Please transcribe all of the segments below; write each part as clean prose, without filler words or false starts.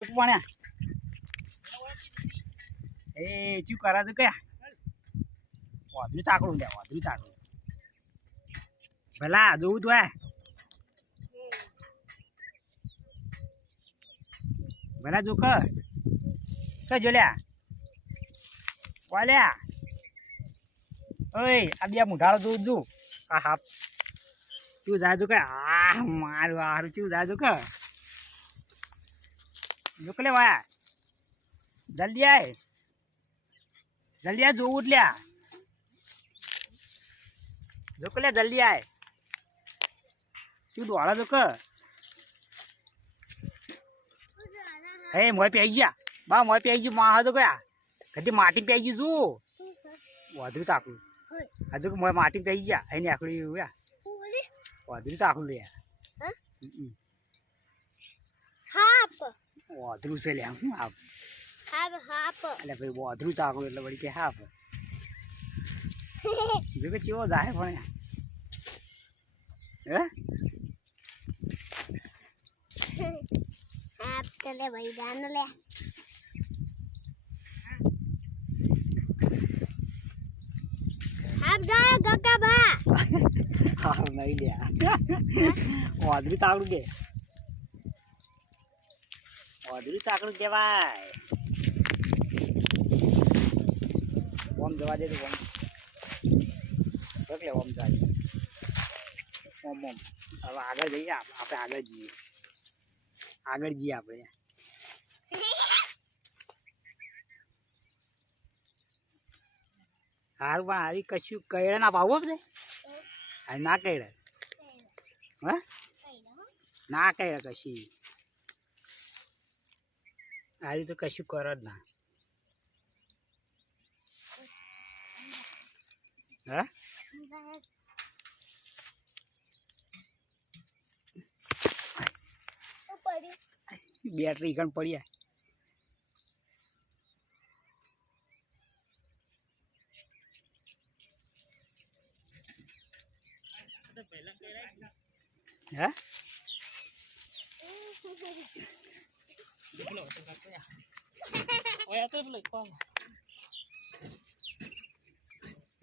પણ એ ચું કરા તો કયા વાદળું ચાકડું લે વાદળું ચાકડું ભલા જોવું તો ભલા જો કજો લ્યા વાલ્યા ઓય આ બે મુઢાળો જોઉં છું આ હાપ ચું જાય જો કે આ મારું હારું ચું જાય જો કે જોકલે વાયા જલ્દી આય જોવું જ લ્યા જોકલે જલ્દી આય તું દોડા જોક હે મોય પી ગયા બા મોય પી ગયું માં હતો કયા કદી માટી પી ગયું છું વાદળું ચાકલું હજુ મોય માટી પી ગયા અહીં આકડી યા વાદળું ચાકલું લે વાદળું છે લ્યા હું આપ એટલે ભાઈ વાદળું ચાકલું એટલે વળી કે હાપ જો કે ચેવો જાય પણ હે લે ભાઈ જાન લે હાપ જાય ગકા બા હા નહીં લ્યા વાદળું ચાકલું કે વાદળું ચાકલું કહેવાય ઓમ જવા દે તો ઓમ એટલે ઓમ જાય ઓમ હવે આગળ જઈએ આપણે આગળ જઈએ આપણે હારું પણ આવી કશું કઈડા ના પાવો બધે આ ના કઈડા હે ના કઈડા કશી આવી તો કશું કરો જ ના હે બેટરી કણ પડી હે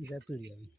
જતું રહ્યું